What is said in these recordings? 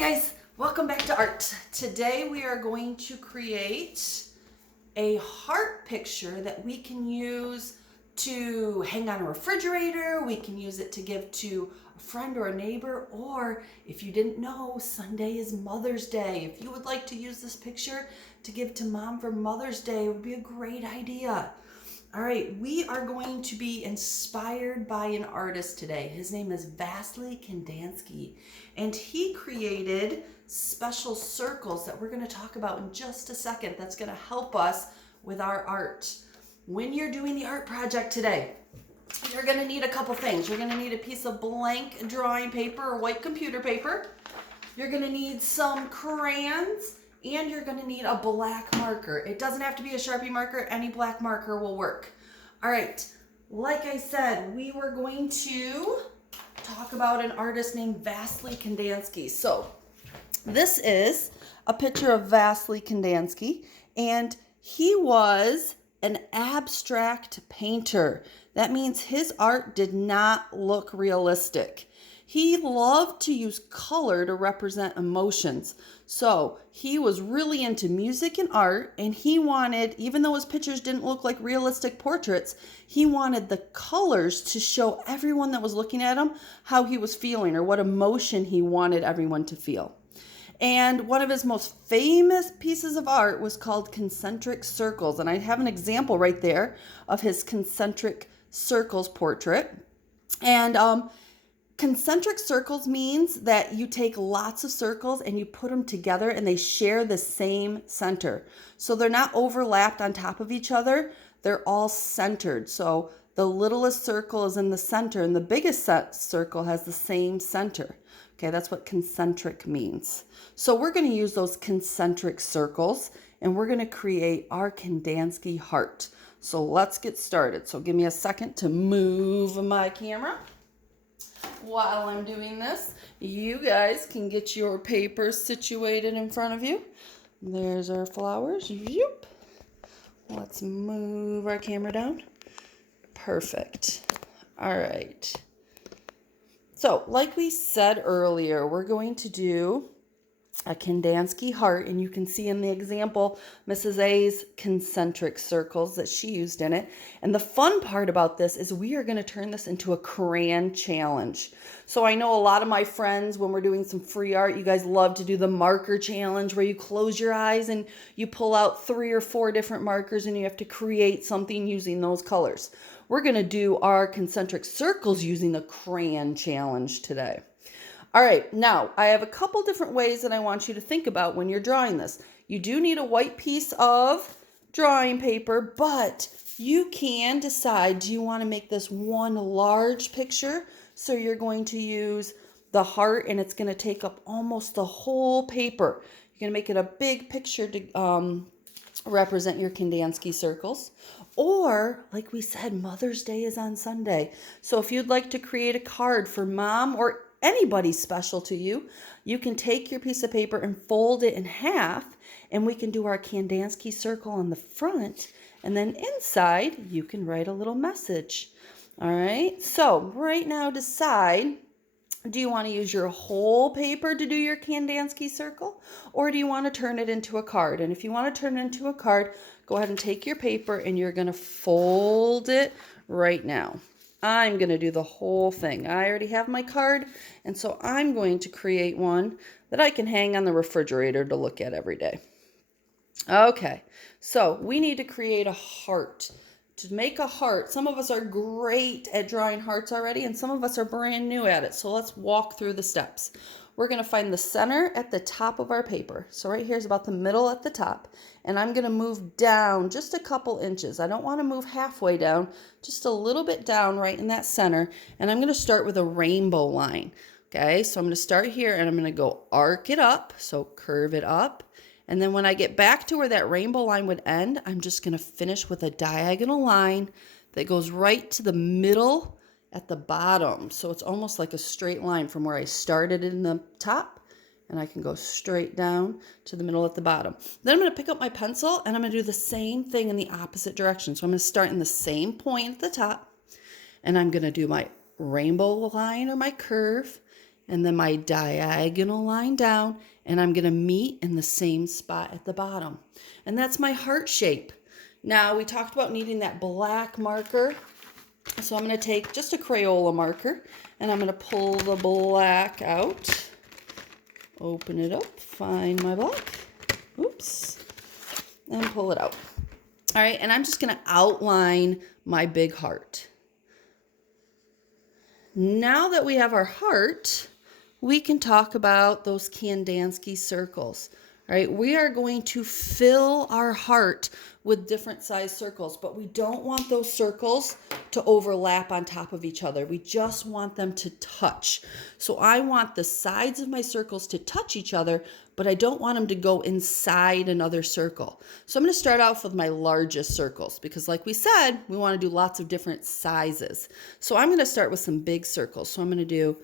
guys, welcome back to art. Today we are going to create a heart picture that we can use to hang on a refrigerator. We can use it to give to a friend or a neighbor, or if you didn't know, Sunday is Mother's Day. If you would like to use this picture to give to Mom for Mother's Day, it would be a great idea. All right, we are going to be inspired by an artist today. His name is Kandansky, and he created special circles that we're going to talk about in just a second. That's going to help us with our art. When you're doing the art project today, you're going to need a couple things. You're going to need a piece of blank drawing paper or white computer paper. You're going to need some crayons. And you're going to need a black marker. It doesn't have to be a Sharpie marker. Any black marker will work. All right. Like I said, we were going to talk about an artist named Kandansky. So this is a picture of Kandansky, and he was an abstract painter. That means his art did not look realistic. He loved to use color to represent emotions. So he was really into music and art, and he wanted, even though his pictures didn't look like realistic portraits, he wanted the colors to show everyone that was looking at him how he was feeling or what emotion he wanted everyone to feel. And one of his most famous pieces of art was called concentric circles. And I have an example right there of his concentric circles portrait. And concentric circles means that you take lots of circles and you put them together and they share the same center. So they're not overlapped on top of each other. They're all centered. So the littlest circle is in the center and the biggest circle has the same center. Okay, that's what concentric means. So we're going to use those concentric circles and we're going to create our Kandansky heart. So let's get started. So give me a second to move my camera. While I'm doing this, you guys can get your paper situated in front of you. There's our flowers. Yep. Let's move our camera down. Perfect. All right. So, like we said earlier, we're going to do a Kandansky heart, and you can see in the example Mrs. A's concentric circles that she used in it. And the fun part about this is we are going to turn this into a crayon challenge. So I know a lot of my friends, when we're doing some free art, you guys love to do the marker challenge where you close your eyes and you pull out 3 or 4 different markers and you have to create something using those colors. We're going to do our concentric circles using the crayon challenge today. All right, now I have a couple different ways that I want you to think about when you're drawing this. You do need a white piece of drawing paper, but you can decide, do you want to make this one large picture? So you're going to use the heart and it's going to take up almost the whole paper. You're going to make it a big picture to represent your Kandansky circles. Or, like we said, Mother's Day is on Sunday. So if you'd like to create a card for Mom or anybody special to you, you can take your piece of paper and fold it in half, and we can do our Kandansky circle on the front, and then inside you can write a little message. All right, so right now decide, do you want to use your whole paper to do your Kandansky circle, or do you want to turn it into a card? And if you want to turn it into a card, go ahead and take your paper and you're going to fold it right now. I'm going to do the whole thing. I already have my card, and so I'm going to create one that I can hang on the refrigerator to look at every day. Okay, so we need to create a heart. To make a heart, some of us are great at drawing hearts already, and some of us are brand new at it. So let's walk through the steps. We're going to find the center at the top of our paper. So right here is about the middle at the top. And I'm going to move down just a couple inches. I don't want to move halfway down, just a little bit down right in that center. And I'm going to start with a rainbow line. Okay, so I'm going to start here and I'm going to go arc it up. So curve it up. And then when I get back to where that rainbow line would end, I'm just going to finish with a diagonal line that goes right to the middle at the bottom. So it's almost like a straight line from where I started in the top, and I can go straight down to the middle at the bottom. Then I'm going to pick up my pencil and I'm going to do the same thing in the opposite direction. So I'm going to start in the same point at the top, and I'm going to do my rainbow line or my curve, and then my diagonal line down, and I'm gonna meet in the same spot at the bottom. And that's my heart shape. Now, we talked about needing that black marker. So I'm gonna take just a Crayola marker, and I'm gonna pull the black out. Open it up, find my black. Oops. And pull it out. All right, and I'm just gonna outline my big heart. Now that we have our heart, we can talk about those Kandansky circles. All right, we are going to fill our heart with different size circles, but we don't want those circles to overlap on top of each other. We just want them to touch. So I want the sides of my circles to touch each other, but I don't want them to go inside another circle. So I'm going to start off with my largest circles because, like we said, we want to do lots of different sizes. So I'm going to start with some big circles. So I'm going to do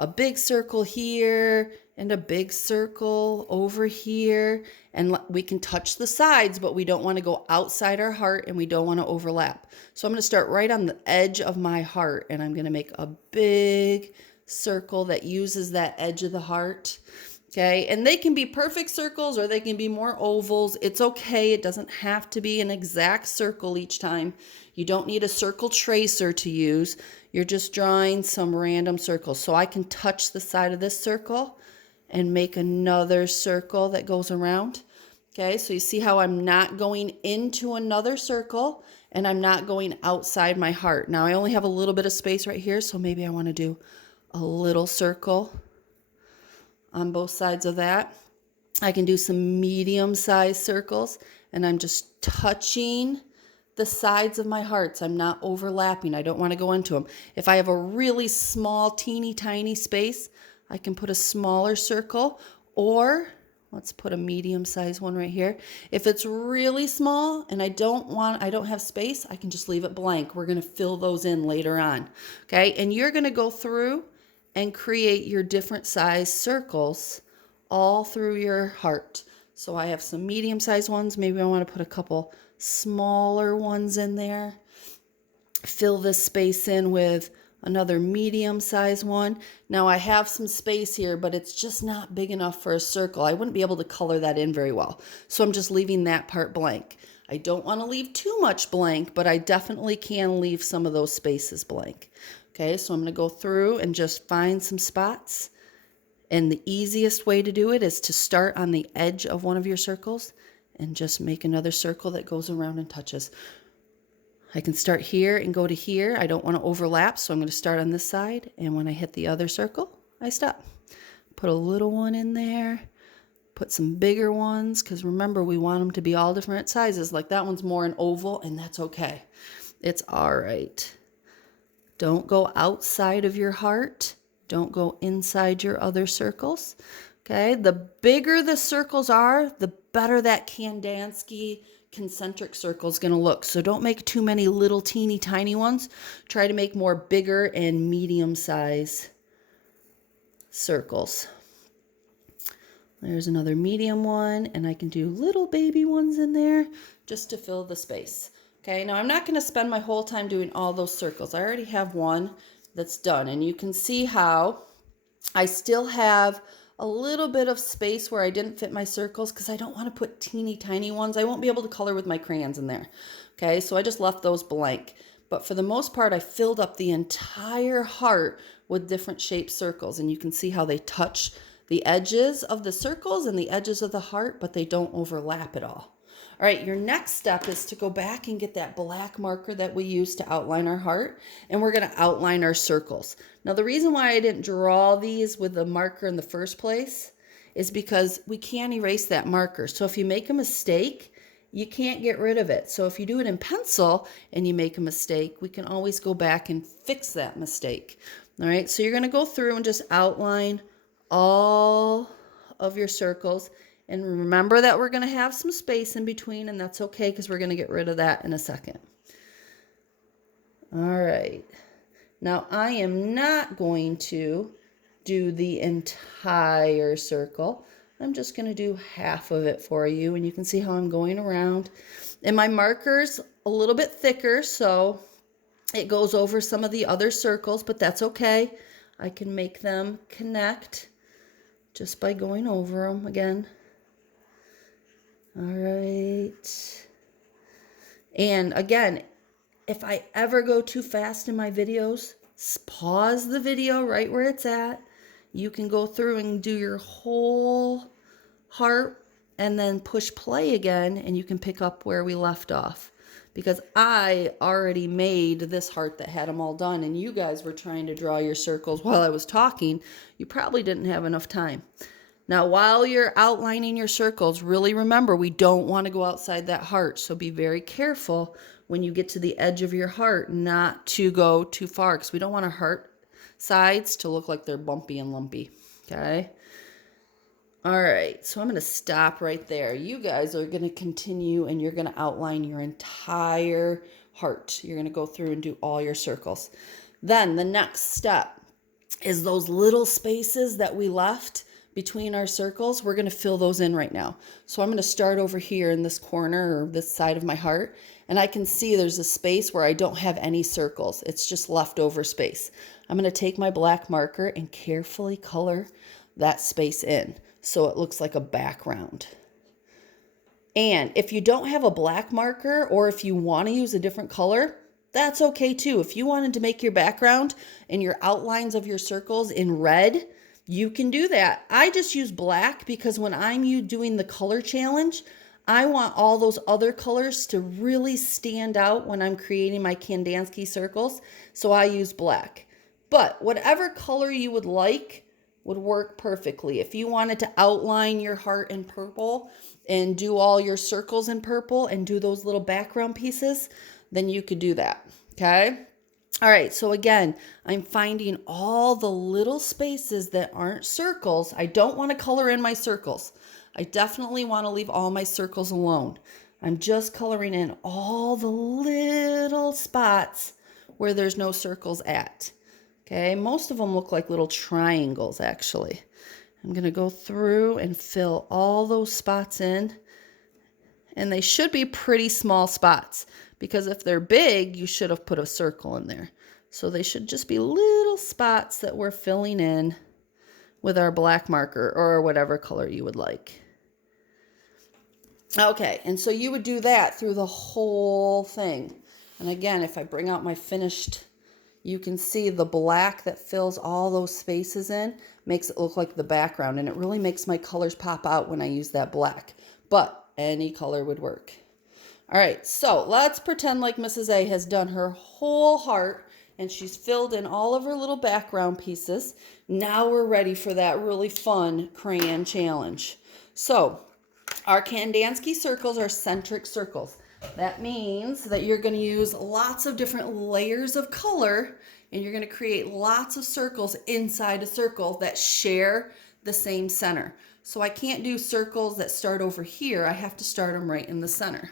a big circle here and a big circle over here, and we can touch the sides, but we don't want to go outside our heart and we don't want to overlap. So I'm going to start right on the edge of my heart, and I'm going to make a big circle that uses that edge of the heart. Okay, and they can be perfect circles or they can be more ovals. It's okay. It doesn't have to be an exact circle each time. You don't need a circle tracer to use. You're just drawing some random circles. So I can touch the side of this circle and make another circle that goes around. Okay, so you see how I'm not going into another circle and I'm not going outside my heart. Now I only have a little bit of space right here, so maybe I want to do a little circle on both sides of that. I can do some medium-sized circles, and I'm just touching the sides of my hearts. I'm not overlapping. I don't want to go into them. If I have a really small, teeny tiny space, I can put a smaller circle, or let's put a medium-sized one right here. If it's really small and I don't have space, I can just leave it blank. We're going to fill those in later on. Okay? And you're going to go through and create your different size circles all through your heart. So I have some medium-sized ones. Maybe I want to put a couple smaller ones in there. Fill this space in with another medium-sized one. Now I have some space here, but it's just not big enough for a circle. I wouldn't be able to color that in very well. So I'm just leaving that part blank. I don't want to leave too much blank, but I definitely can leave some of those spaces blank. Okay, so I'm going to go through and just find some spots. And the easiest way to do it is to start on the edge of one of your circles and just make another circle that goes around and touches. I can start here and go to here. I don't want to overlap, so I'm going to start on this side. And when I hit the other circle, I stop. Put a little one in there. Put some bigger ones, because remember, we want them to be all different sizes. Like that one's more an oval, and that's okay. It's all right. Don't go outside of your heart. Don't go inside your other circles. Okay, the bigger the circles are, the better that Kandansky concentric circle is going to look. So don't make too many little teeny tiny ones. Try to make more bigger and medium size circles. There's another medium one, and I can do little baby ones in there just to fill the space. Okay, now I'm not going to spend my whole time doing all those circles. I already have one that's done, and you can see how I still have a little bit of space where I didn't fit my circles because I don't want to put teeny tiny ones. I won't be able to color with my crayons in there. Okay, so I just left those blank. But for the most part, I filled up the entire heart with different shaped circles, and you can see how they touch the edges of the circles and the edges of the heart, but they don't overlap at all. All right, your next step is to go back and get that black marker that we used to outline our heart, and we're going to outline our circles. Now, the reason why I didn't draw these with the marker in the first place is because we can't erase that marker. So if you make a mistake, you can't get rid of it. So if you do it in pencil and you make a mistake, we can always go back and fix that mistake. All right, so you're going to go through and just outline all of your circles. And remember that we're going to have some space in between, and that's okay because we're going to get rid of that in a second. All right. Now, I am not going to do the entire circle. I'm just going to do half of it for you, and you can see how I'm going around. And my marker's a little bit thicker, so it goes over some of the other circles, but that's okay. I can make them connect just by going over them again. All right. And again, if I ever go too fast in my videos, pause the video right where it's at. You can go through and do your whole heart and then push play again, and you can pick up where we left off. Because I already made this heart that had them all done, and you guys were trying to draw your circles while I was talking. You probably didn't have enough time. Now, while you're outlining your circles, really remember we don't want to go outside that heart. So be very careful when you get to the edge of your heart not to go too far, because we don't want our heart sides to look like they're bumpy and lumpy. Okay? All right, so I'm going to stop right there. You guys are going to continue and you're going to outline your entire heart. You're going to go through and do all your circles. Then the next step is those little spaces that we left between our circles. We're going to fill those in right now. So I'm going to start over here in this corner or this side of my heart, and I can see there's a space where I don't have any circles. It's just leftover space. I'm going to take my black marker and carefully color that space in so it looks like a background. And if you don't have a black marker, or if you want to use a different color, that's okay too. If you wanted to make your background and your outlines of your circles in red, you can do that. I just use black because when I'm doing the color challenge, I want all those other colors to really stand out when I'm creating my Kandansky circles. So I use black. But whatever color you would like would work perfectly. If you wanted to outline your heart in purple and do all your circles in purple and do those little background pieces, then you could do that. Okay? All right, so again, I'm finding all the little spaces that aren't circles. I don't want to color in my circles. I definitely want to leave all my circles alone. I'm just coloring in all the little spots where there's no circles at. Okay, most of them look like little triangles, actually. I'm going to go through and fill all those spots in. And they should be pretty small spots, because if they're big, you should have put a circle in there. So they should just be little spots that we're filling in with our black marker or whatever color you would like. Okay, and so you would do that through the whole thing. And again, if I bring out my finished, you can see the black that fills all those spaces in makes it look like the background, and it really makes my colors pop out when I use that black. But any color would work. All right, so let's pretend like Mrs. A has done her whole heart and she's filled in all of her little background pieces. Now we're ready for that really fun crayon challenge. So our Kandansky circles are centric circles. That means that you're going to use lots of different layers of color, and you're going to create lots of circles inside a circle that share the same center. So I can't do circles that start over here. I have to start them right in the center.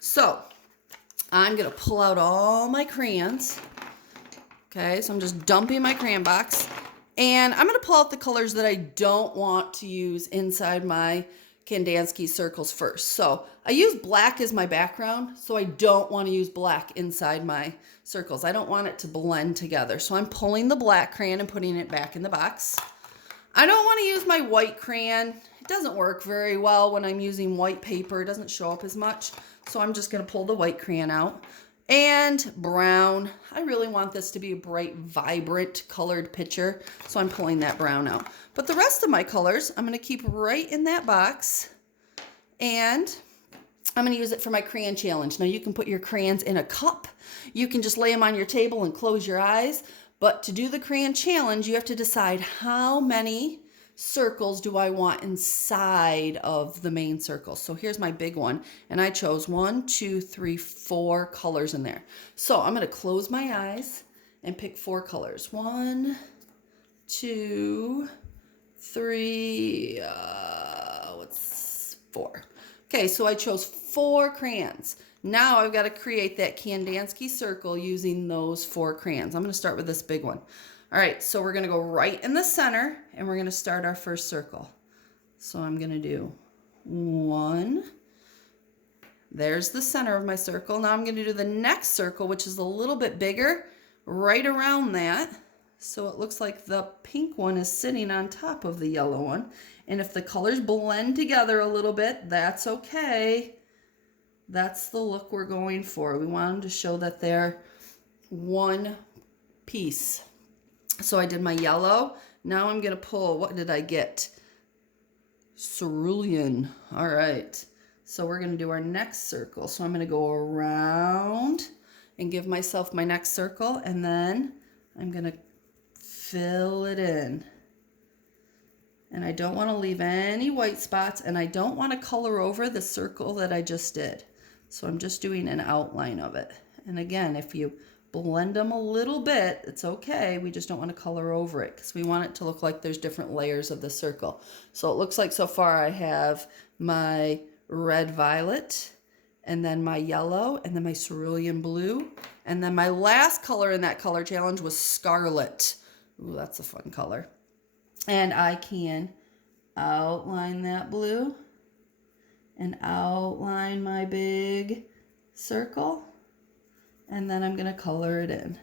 So I'm going to pull out all my crayons. Okay, so I'm just dumping my crayon box. And I'm going to pull out the colors that I don't want to use inside my Kandansky circles first. So I use black as my background, so I don't want to use black inside my circles. I don't want it to blend together. So I'm pulling the black crayon and putting it back in the box. I don't want to use my white crayon. It doesn't work very well when I'm using white paper. It doesn't show up as much. So I'm just going to pull the white crayon out. And brown. I really want this to be a bright, vibrant, colored picture. So I'm pulling that brown out. But the rest of my colors, I'm going to keep right in that box. And I'm going to use it for my crayon challenge. Now you can put your crayons in a cup. You can just lay them on your table and close your eyes. But to do the crayon challenge, you have to decide how many circles do I want inside of the main circle. So here's my big one, and I chose 1, 2, 3, 4 colors in there. So I'm going to close my eyes and pick 4 colors. 1, 2, 3, 4. Okay, so I chose 4 crayons. Now I've got to create that Kandansky circle using those 4 crayons. I'm going to start with this big one. All right, so we're going to go right in the center, and we're going to start our first circle. So I'm going to do 1. There's the center of my circle. Now I'm going to do the next circle, which is a little bit bigger, right around that. So it looks like the pink one is sitting on top of the yellow one. And if the colors blend together a little bit, that's okay. That's the look we're going for. We want them to show that they're one piece. So I did my yellow. Now I'm going to pull, what did I get? Cerulean. All right. So we're going to do our next circle. So I'm going to go around and give myself my next circle, and then I'm going to fill it in. And I don't want to leave any white spots, and I don't want to color over the circle that I just did. So I'm just doing an outline of it. And again, if you blend them a little bit, it's okay. We just don't want to color over it because we want it to look like there's different layers of the circle. So it looks like so far I have my red violet, and then my yellow, and then my cerulean blue. And then my last color in that color challenge was scarlet. Ooh, that's a fun color. And I can outline that blue and outline my big circle. And then I'm going to color it in,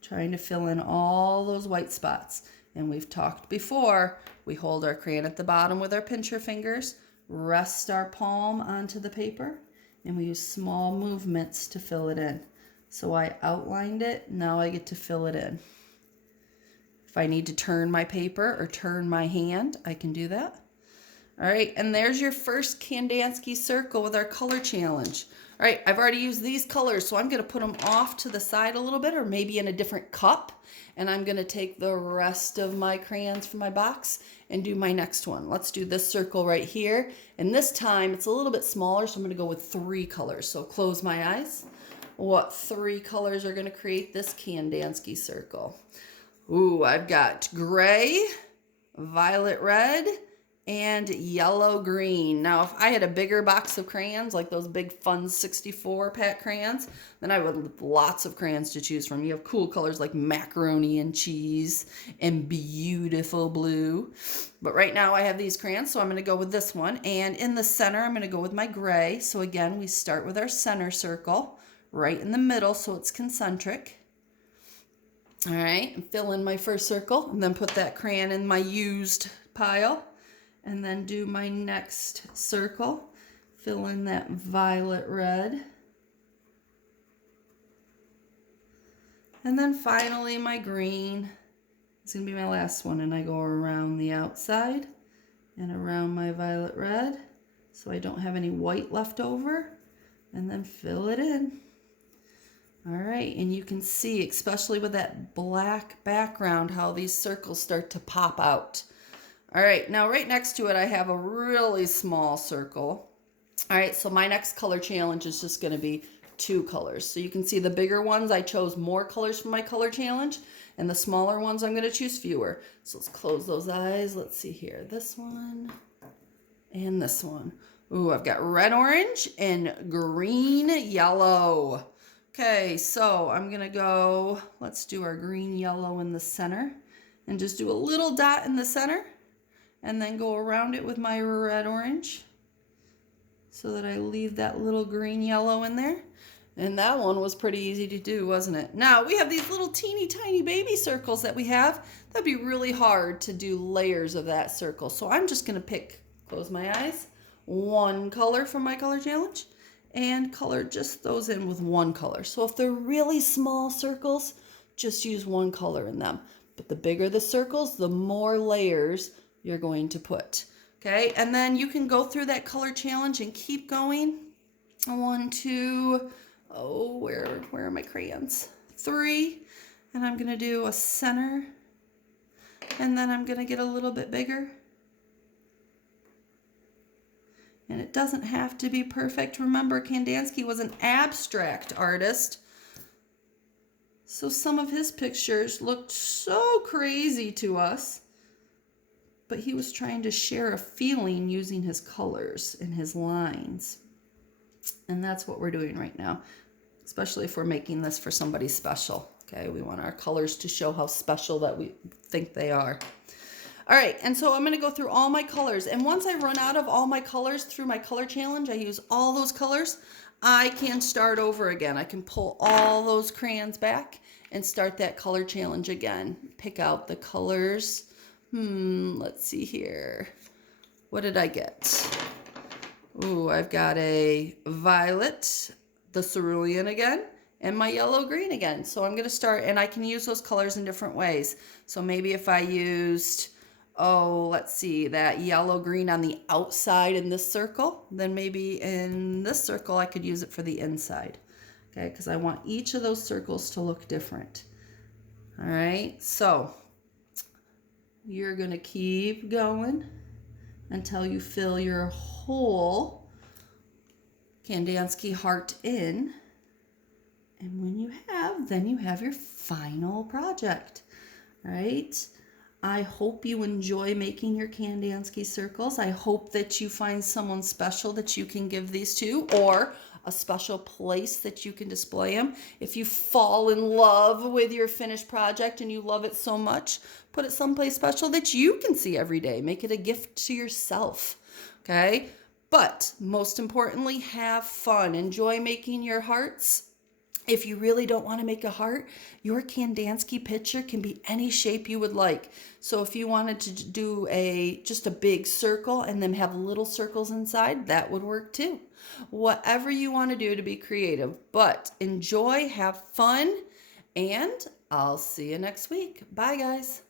trying to fill in all those white spots. And we've talked before, we hold our crayon at the bottom with our pincher fingers, rest our palm onto the paper, and we use small movements to fill it in. So I outlined it, now I get to fill it in. If I need to turn my paper or turn my hand, I can do that. All right, and there's your first Kandansky circle with our color challenge. All right, I've already used these colors, so I'm going to put them off to the side a little bit, or maybe in a different cup. And I'm going to take the rest of my crayons from my box and do my next one. Let's do this circle right here. And this time it's a little bit smaller, so I'm going to go with 3 colors. So close my eyes. What 3 colors are going to create this Kandansky circle? Ooh, I've got gray, violet red, and yellow green. Now, if I had a bigger box of crayons, like those big Fun 64 pack crayons, then I would have lots of crayons to choose from. You have cool colors like macaroni and cheese and beautiful blue. But right now I have these crayons, so I'm going to go with this one. And in the center, I'm going to go with my gray. So again, we start with our center circle right in the middle, so it's concentric. All right, and fill in my first circle, and then put that crayon in my used pile. And then do my next circle, fill in that violet red. And then finally my green. It's gonna be my last one, and I go around the outside and around my violet red so I don't have any white left over, and then fill it in. All right, and you can see, especially with that black background, how these circles start to pop out. All right, now right next to it, I have a really small circle. All right, so my next color challenge is just gonna be 2 colors. So you can see the bigger ones, I chose more colors for my color challenge, and the smaller ones, I'm gonna choose fewer. So let's close those eyes. Let's see here, this one and this one. Ooh, I've got red, orange, and green, yellow. Okay, so I'm gonna go, let's do our green, yellow in the center, and just do a little dot in the center, and then go around it with my red orange so that I leave that little green yellow in there. And that one was pretty easy to do, wasn't it? Now we have these little teeny tiny baby circles that we have. That'd be really hard to do layers of that circle. So I'm just gonna pick, close my eyes, 1 color from my color challenge and color just those in with 1 color. So if they're really small circles, just use 1 color in them. But the bigger the circles, the more layers you're going to put. Okay, and then you can go through that color challenge and keep going. 1, 2, oh, where are my crayons? 3, and I'm gonna do a center, and then I'm gonna get a little bit bigger. And it doesn't have to be perfect. Remember, Kandansky was an abstract artist, so some of his pictures looked so crazy to us, but he was trying to share a feeling using his colors and his lines. And that's what we're doing right now, especially if we're making this for somebody special. Okay, we want our colors to show how special that we think they are. All right, and so I'm gonna go through all my colors, and once I run out of all my colors through my color challenge, I use all those colors, I can start over again. I can pull all those crayons back and start that color challenge again. Pick out the colors. Let's see here. What did I get? Ooh, I've got a violet, the cerulean again, and my yellow green again. So I'm going to start, and I can use those colors in different ways. So maybe if I used, let's see, that yellow green on the outside in this circle, then maybe in this circle I could use it for the inside. Okay, because I want each of those circles to look different. All right, so you're going to keep going until you fill your whole Kandansky heart in. And when you have, then you have your final project, right? I hope you enjoy making your Kandansky circles. I hope that you find someone special that you can give these to, or a special place that you can display them. If you fall in love with your finished project and you love it so much, put it someplace special that you can see every day. Make it a gift to yourself, okay? But most importantly, have fun. Enjoy making your hearts. If you really don't want to make a heart, your Kandansky picture can be any shape you would like. So if you wanted to do just a big circle and then have little circles inside, that would work too. Whatever you want to do to be creative, but enjoy, have fun, and I'll see you next week. Bye, guys.